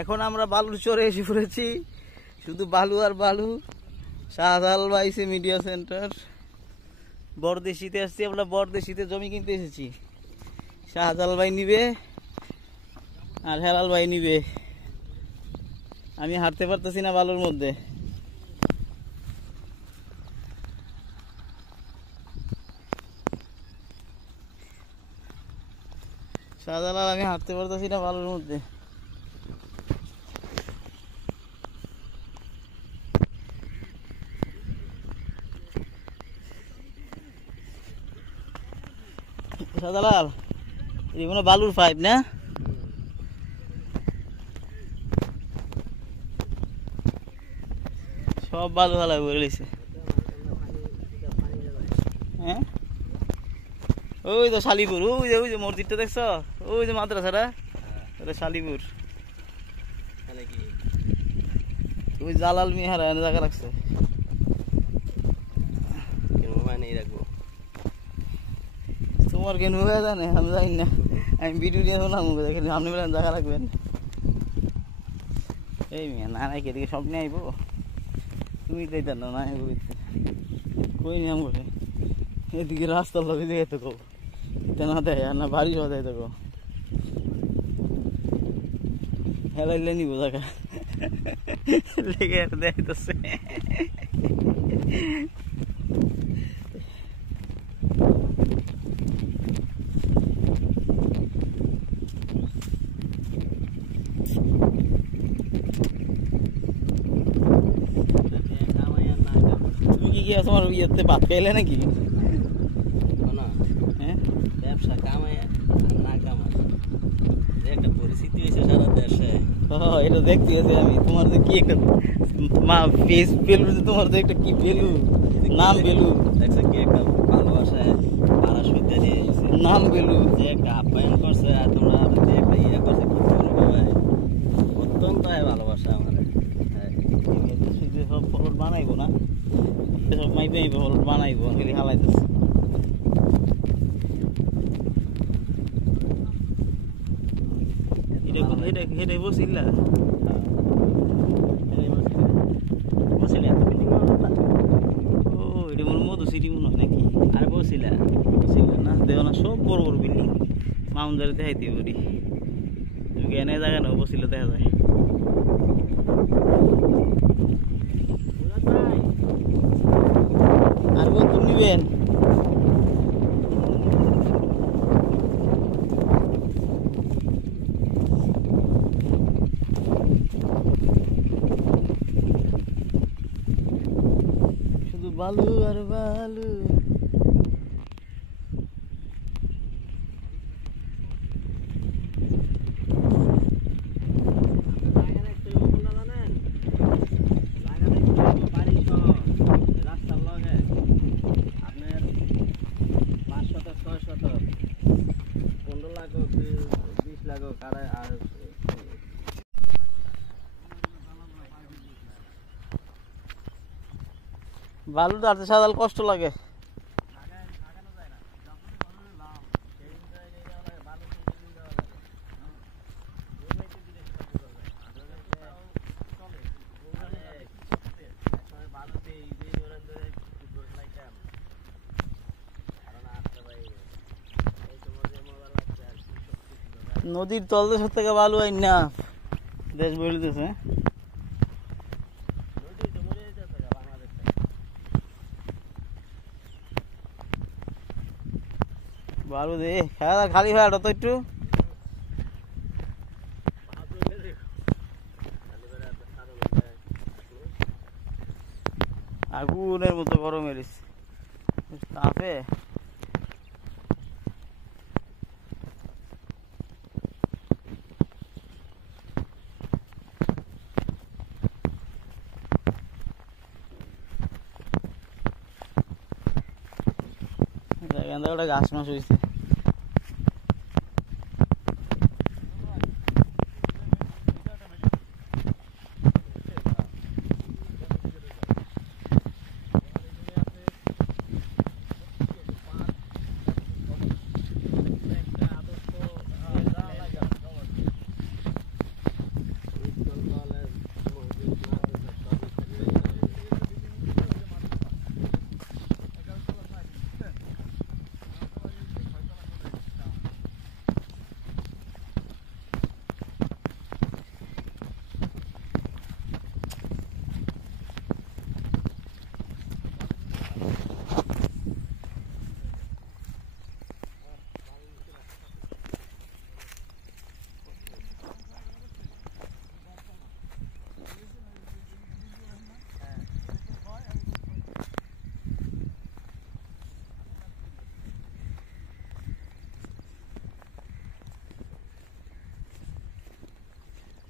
এখন আমরা বালুর চরে এসে পড়েছি, শুধু বালু আর বালু। শাহজালাল বাইসে মিডিয়া সেন্টার। বরদেশিতে আসছি আমরা, বরদেশিতে জমি কিনতে এসেছি। শাহজালাল ভাই নিবে আর হেলাল ভাই নিবে। আমি হাঁটতে পারতেছি না বালুর মধ্যে। শাহজালাল আমি হাঁটতে পারতেছি না বালুর মধ্যে। শাহজালাল এই মনে বালুর পাইপ না? সব বালু হালা বলে গেছে। হ্যাঁ ওই তো শালিপুর, ওই যে মসজিদটা দেখছ, ওই যে মাদ্রাসাটা, ওটা শালিপুর। ওই জালাল মিহার জায়গা রাখছে। তোমার কেন জানে আমি জানি না, আমি ভিডিও নিয়ে বললাম দেখেন আপনি বলেন জায়গা রাখবেন। এই মেয়ে না নাকি এদিকে সব নিয়ে আইব, তুমি তাই জানো না কই নিয়ম করে এদিকে রাস্তার লোক এদিকে তো কো না দেয় আর না বাড়ি সহ দেয় তো কো হেলাইলে নিব জায়গা লেগে দেয়তেছে। তোমার ইয়েতে ভাত খাইলে নাকি? ব্যবসা কামাই না কামাই যে একটা পরিস্থিতি হয়েছে সারা দেশে, এটা দেখতে হচ্ছে। আমি তোমার যে কি একটা মা ফেস ভ্যালু, তোমার যে একটা কি ভ্যালু, নাম ভ্যালু দেখছো কি একটা ভালোবাসায় পাড়া সইতে দিয়ে নাম ভ্যালু, যে একটা আপ্যায়ন করছে আর তোমরা যে একটা ইয়ে করছে অত্যন্ত ভালোবাসা আমার। সব ফলট বানাইবো না, সব মাইবে ফলট বানাইবো খালি হালাইতেছে। হেঁটে বসিলা বসিলে ও এটা মনে মধু সিটি মনে হয় নাকি? আর বসিলা বসিলা না দেখো না, সব বড় বড় বিল্ডিং। মাউন্টারে দেখাইতে পারি জ্ঞানের জায়গা না, বসিলে দেখা যায়। আর কত নিবেন? শুধু বালু আর বালু। বালু দাঁড়তে সাদাল কষ্ট লাগে। নদীর তলদেশ থেকে বালু আইন না দেশ বলিতেছে। বালু দে খেলা খালি হয় তো একটু আগুনের মতো গরম এরিস তাপে। ওটা গাছ মাছ হয়েছে।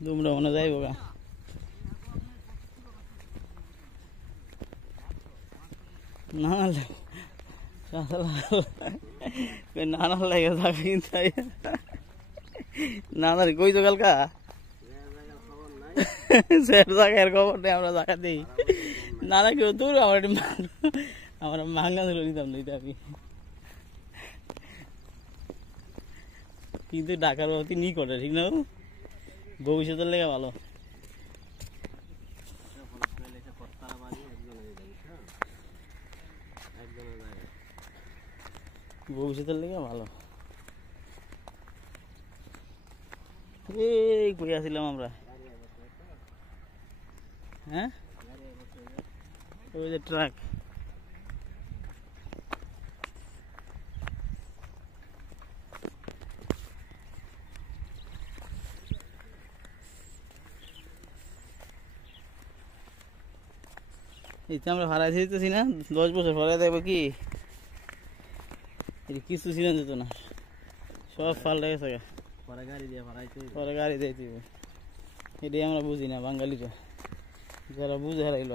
তোমরা মনে যাইব গা নানা লাগে থাকে নানার কই তো কালকা জায়গার খবর নেই আমরা জায়গা দিই নানা কেউ দূর আমার মাঙ্গা ধরে নিতাম না আমি কিন্তু ঢাকার অতি নিকটে ঠিক না ভবিষ্যতের লেগে ভালো ভবিষ্যতের লেগে ভালো এই কই আসছিলাম আমরা হ্যাঁ ওই যে ট্রাক এইটা আমরা ভাড়াই দিতেছি না 10 বছর ভাড়াই দেবো কি কিছু ছিল যেত না সব ফাল্টা গেছে পরে গাড়ি দিয়ে ভাড়াইতে পরে গাড়ি দিয়ে দিব এটাই আমরা বুঝি না বাঙালিরা যারা বুঝে হারাইল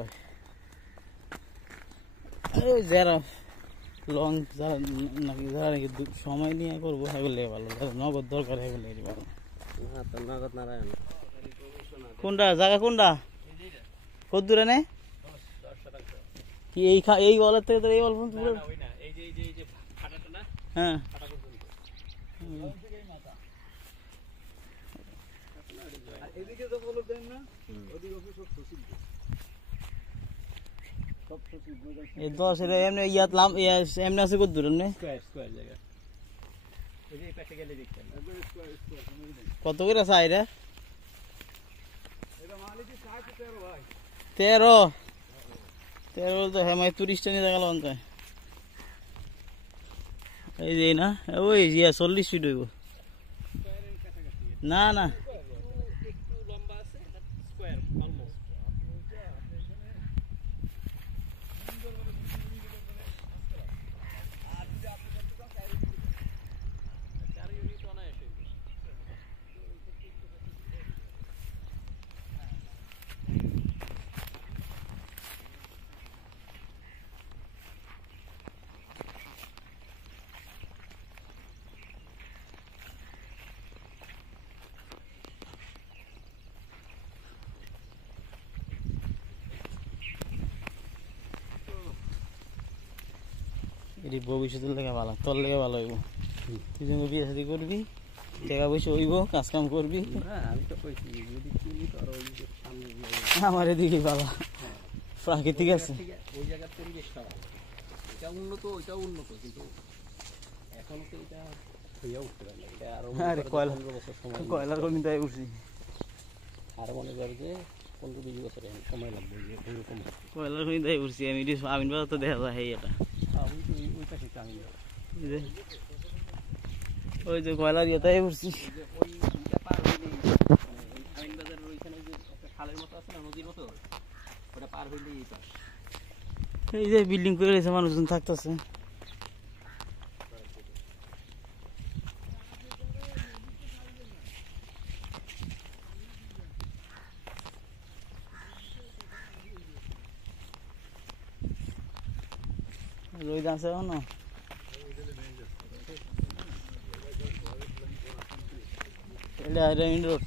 যারা লং যারা নাকি যারা নাকি সময় নিয়ে করবো সেগুলো ভালো যারা নগদ দরকার সেগুলো ভালো নগদ নারায়ণ কোনটা জায়গা কোনটা কত দূরে নেই কি এই বলের থেকে তো এই বল হ্যাঁ এই 10 এর এমনি ইয়াত লাম এমনি আছে কত দূর এমনি কত করে আছে আইরা 13 তো হ্যাঁ টুরিস্ট নিয়ে গেল অন্তত এই যে না ওই 40 ফিট হইব না না এটি ভবিষ্যতের লেগে ভালো তোর লেগে ভালো হইব তুই যখন বিয়ে শাদি করবি টাকা পয়সা হইব কাজ কাম করবি আমার এদিকে ভালো প্রাকৃতিক আছে ওই জায়গার পরিবেশটা এটা উন্নত ওইটা উন্নত কিন্তু এখন তো এটা হইয়া উঠতে পারে এটা আরো কয়লার কোন তাই উঠছি আর মনে কর যে 15-20 বছর সময় লাগবে এরকম কয়লার কোন তাই উঠছি আমি আমিন বাজার তো দেখা যায় এটা ওই পাশে আমি ওই যে কয়লার ইয়েটাই উঠছি ওইটা পার হইলেই আমিন বাজারের ওইখানে যে একটা খালের মতো আছে না নদীর মতো ওটা পার হইলেই এই পাশ এই যে বিল্ডিং করে রয়েছে মানুষজন থাকতেছে রোদ আছে এখনো এটা মেইন রোড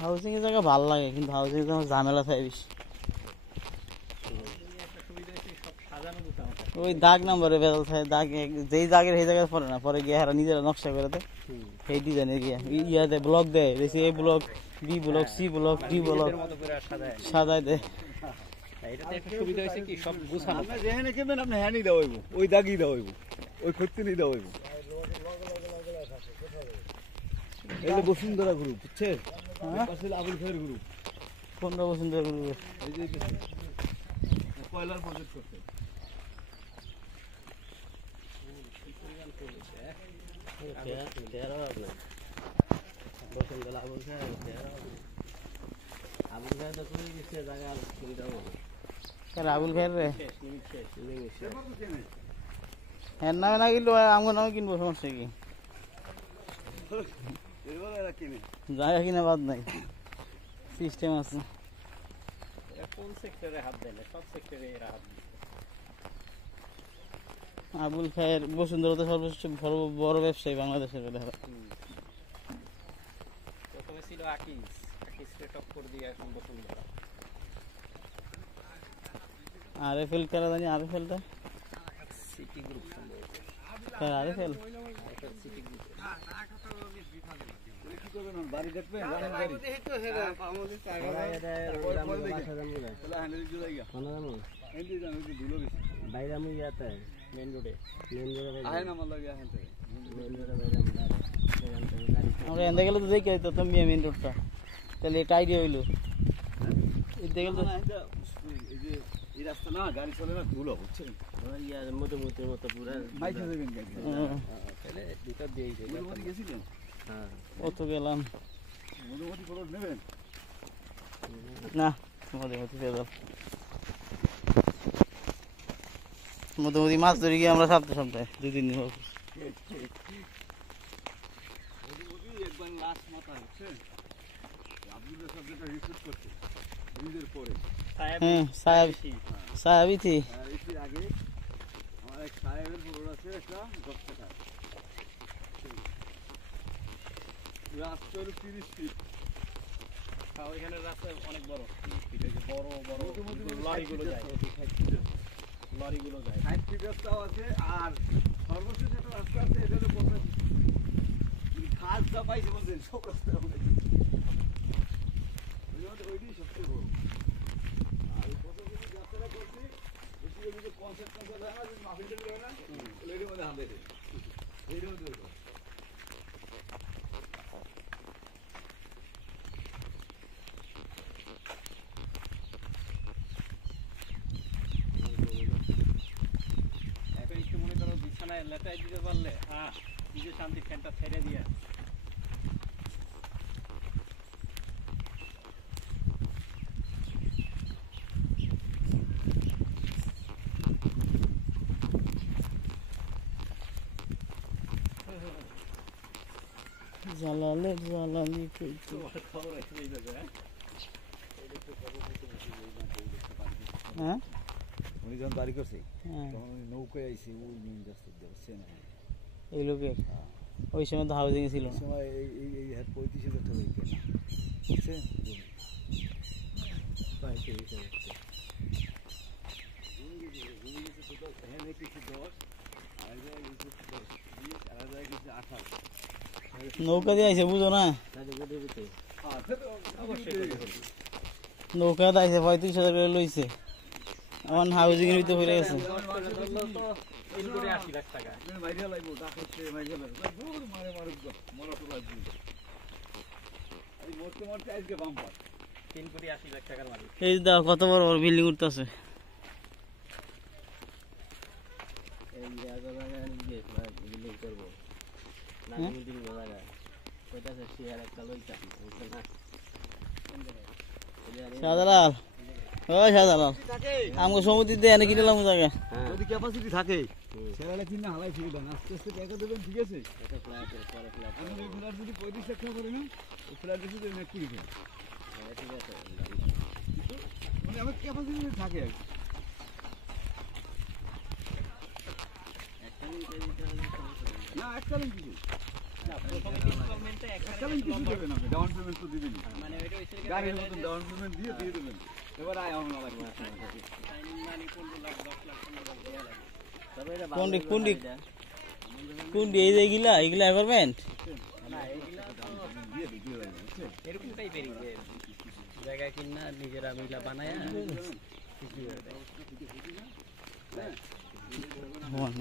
হাউসিং এর জায়গা ভালো লাগে কিন্তু হাউসিং এর ঝামেলা থাকে বেশি ওই দাগ নাম্বারে বেজাল থাকে দাগ যেই দাগের সেই জায়গায় পড়ে না পরে গিয়ে হারা নিজেরা নকশা করে দেয় সেই ডিজাইনে গিয়ে ইয়াতে ব্লক দেয় বেশি A block B block C block D block সাজায় দেয় ওই দাগি দেওয়া হইব ওই ক্ষতি নিয়ে দেওয়া হইব এই বসুন্ধরা গ্রুপ বুঝছে আবুল খায়ের গ্রুপ 15 বছর ধরে এই যে কয়লার প্রজেক্ট করছে আবুল ভাই তো করে দিচ্ছে জায়গা সুবিধা হবে রাহুল ভাইয়ের রে শেষ লিমিট শেষ লিমিট শেষ এর নামে না কিনলো আমার নামে কিনবো, সমস্যা কি? জায়গা কিনা বাদ নাই, সিস্টেম আছে। এরা কোন সেক্টরে হাত দেয় না, সব সেক্টরে এরা হাত দিচ্ছে। আবুল খায়ের বসুন্ধরাতে সর্বোচ্চ বড় ব্যবসায়ী বাংলাদেশের বেলা। প্রথমে ছিল আকিসকে টক্কর দিয়ে এখন বসুন্ধরা। আরএফএল কারা জানি, আরএফএলটা সিটি গ্রুপ সম্ভবত, আরএফএল সিটি গ্রুপ। বাড়ি দেখবেন বাইরে আমি ইয়াতে মেন রোডে আমরা এনতে গেলে তো দেখি তো তুমি মেন রোডটা, তাহলে এটা আইডিয়া হইলো। এনতে গেলে তো এই রাস্তা না গাড়ি চলে না, ধুলো বুঝছেন, ইয়ার মধ্যে মতো পুরা বাইকে দেবেন গাড়ি তাহলে দুটো দিয়েছে। মধুমতি গেছিলেন? হ্যাঁ কত গেলাম মধুমতি খরচ নেবেন না, মধুমতি পেয়ে দাও। মধুমতি মাছ ধরে গিয়ে আমরা সপ্তাহে 2-3 দিন হোক। মধুমতি একবার লাস্ট মাথা হচ্ছে আব্দুলের সাবজেক্টটা রিক্রুট করছে ব্রিজের পরে। হ্যাঁ সাহেবিথি এর আগে আমার এক সাহেবের ফ্লোর আছে একটা 10 টাকা, রাস্তা হলো 30 ফিট। ওইখানে রাস্তা অনেক বড়, 30 ফিট, বড় বড় লরিগুলো যায়, লরিগুলো যায়। 60 ফিট রাস্তাও আছে, আর সর্বশেষ একটা রাস্তা আছে, এটা হলো 85 ফিট। খাস যা পাইছে বলছেন সব রাস্তা ওইটাই সবচেয়ে বড়। আর 85 ফিট রাস্তাটা করছি, বেশি যদি 50 হয় না, যদি মাফিল টেবিল হয় না, এর মধ্যে হাতে এর মধ্যে এখন একটু মনে করো বিছানায় লেটাই দিতে পারলে নিজে শান্তি, ফ্যানটা ছেড়ে দিয়ে জালালের জালালি খবর এসে যাবে। হ্যাঁ উনি যখন বাড়ি করছে হ্যাঁ তখন উনি নৌকায় আইসে ওই মেন রাস্তা দিয়ে বুঝছেন। এই লোকের ওই সময় তো হাউজিং ছিল ওই না। সময় এই 35,000 টাকা কেনা বুঝছেন। নৌকা দিয়ে আইছে, বুঝো না, নৌকা দিয়ে আইছে 35,000 করে লইছে, এখন হাউজিং এর ভিতরে হয়ে গেছে। 3 কোটি 80 লাখ টাকা। মরতে আজকে বাম্পার 3 কোটি 80 লাখ টাকার মালিক। এই যে দেখো কত বড় বড় বিল্ডিং উঠতেছে। এই জায়গা নিয়ে বিল্ডিং করবো না, বিল্ডিং জায়গা ওইটা শেয়ার একটা লইতা বুঝছেন না। শাহজালাল, ও শাহজালাল, আমাকে সমুদ্র দিয়ে এনে কিনলাম জায়গা। যদি ক্যাপাসিটি থাকে সেটা কিনা হালাই ফিরে দেন, আস্তে আস্তে টাকা দেবেন, ঠিক আছে। একটা ফ্ল্যাটের পরে ফ্ল্যাট আমি রেগুলার যদি 35 লাখ টাকা করে নেন, ওই ফ্ল্যাট বেশি দেবেন 1 কোটি টাকা। ঠিক আছে। মানে আমার ক্যাপাসিটি থাকে আর কি। না এককালীন কিছু না, প্রথমে ইনস্টলমেন্টে এককালীন কিছু দেবেন, আপনি ডাউন পেমেন্ট তো দিবেনই। মানে ওইটা হইছে গাড়ির মতন ডাউন পেমেন্ট দিয়ে দেবেন, এবার আয় আমার লাগবে। মানে 15 লাখ 10 লাখ 15 লাখ দেয়া লাগে। তবে এটা কোনটি কোনটি কোনটি এই যে এগুলা অ্যাপার্টমেন্ট না, এইগুলা তো দিয়ে দিতে হবে, বুঝছেন। এরকম টাইপেরই যে জায়গা কিনা নিজেরা মিলা বানায়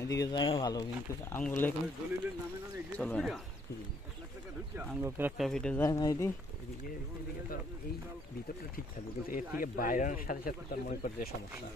এদিকে জায়গা ভালো, কিন্তু আঙ্গুল দলিলের নামে নামে এগ্রিমেন্ট চলবে না, কইরা 1 লাখ টাকা ঢুকিয়া আঙ্গুল ফিটে যায় না এদিকে। এদিকে তো এই ভিতরটা ঠিক থাকবে, কিন্তু এর থেকে বাইরের সাথে সাথে তার মনে করে যে সমস্যা